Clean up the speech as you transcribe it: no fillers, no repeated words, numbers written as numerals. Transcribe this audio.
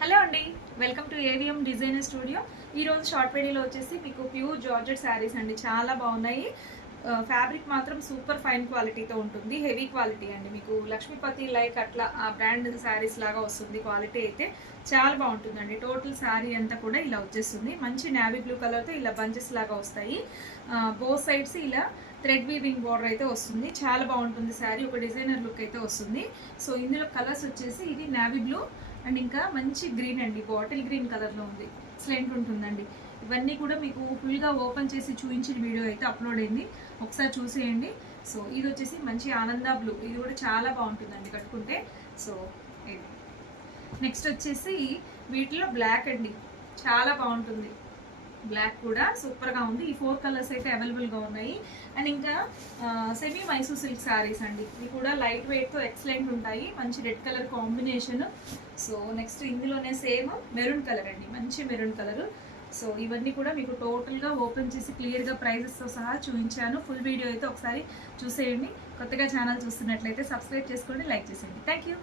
Hello అండి, welcome to AVM designer studio. ఈరోజు short వీడియోలో వచ్చేసి మీకు ప్యూర్ జార్జెట్ శారీస్ అండి, చాలా బాగున్నాయి. ఫ్యాబ్రిక్ మాత్రం సూపర్ ఫైన్ క్వాలిటీతో ఉంటుంది, హెవీ క్వాలిటీ అండి. మీకు లక్ష్మీపతి లైక్ అట్లా ఆ బ్రాండ్ శారీస్ లాగా వస్తుంది. క్వాలిటీ అయితే చాలా బాగుంటుందండి. టోటల్ శారీ అంతా కూడా ఇలా వచ్చేస్తుంది. మంచి నావీ బ్లూ కలర్తో ఇలా బంచెస్ లాగా వస్తాయి. బోత్ సైడ్స్ ఇలా థ్రెడ్ వీవింగ్ బోర్డర్ అయితే వస్తుంది. చాలా బాగుంటుంది శారీ, ఒక డిజైనర్ లుక్ అయితే వస్తుంది. సో ఇందులో కలర్స్ వచ్చేసి ఇది నావీ బ్లూ అండ్ ఇంకా మంచి గ్రీన్ అండి, బాటిల్ గ్రీన్ కలర్లో ఉంది. ఎక్సలెంట్ ఉంటుందండి. ఇవన్నీ కూడా మీకు ఫుల్గా ఓపెన్ చేసి చూపించిన వీడియో అయితే అప్లోడ్ అయింది, ఒకసారి చూసేయండి. సో ఇది వచ్చేసి మంచి ఆనంద బ్లూ, ఇది కూడా చాలా బాగుంటుందండి కట్టుకుంటే. సో ఇది నెక్స్ట్ వచ్చేసి వీటిలో బ్లాక్ అండి, చాలా బాగుంటుంది. బ్లాక్ కూడా సూపర్గా ఉంది. ఈ 4 కలర్స్ అయితే అవైలబుల్గా ఉన్నాయి. అండ్ ఇంకా సెమీ మైసూర్ సిల్క్ శారీస్ అండి, ఇవి కూడా లైట్ వెయిట్తో ఎక్సలెంట్ ఉంటాయి. మంచి red colour combination. So next ఇందులోనే సేమ్ మెరూన్ కలర్ అండి, మంచి మెరూన్ కలరు. సో ఇవన్నీ కూడా మీకు టోటల్గా ఓపెన్ చేసి క్లియర్గా ప్రైజెస్తో సహా చూపించాను. ఫుల్ వీడియో అయితే ఒకసారి చూసేయండి. కొత్తగా ఛానల్ చూస్తున్నట్లయితే సబ్స్క్రైబ్ చేసుకోండి, లైక్ చేసేయండి. Thank you.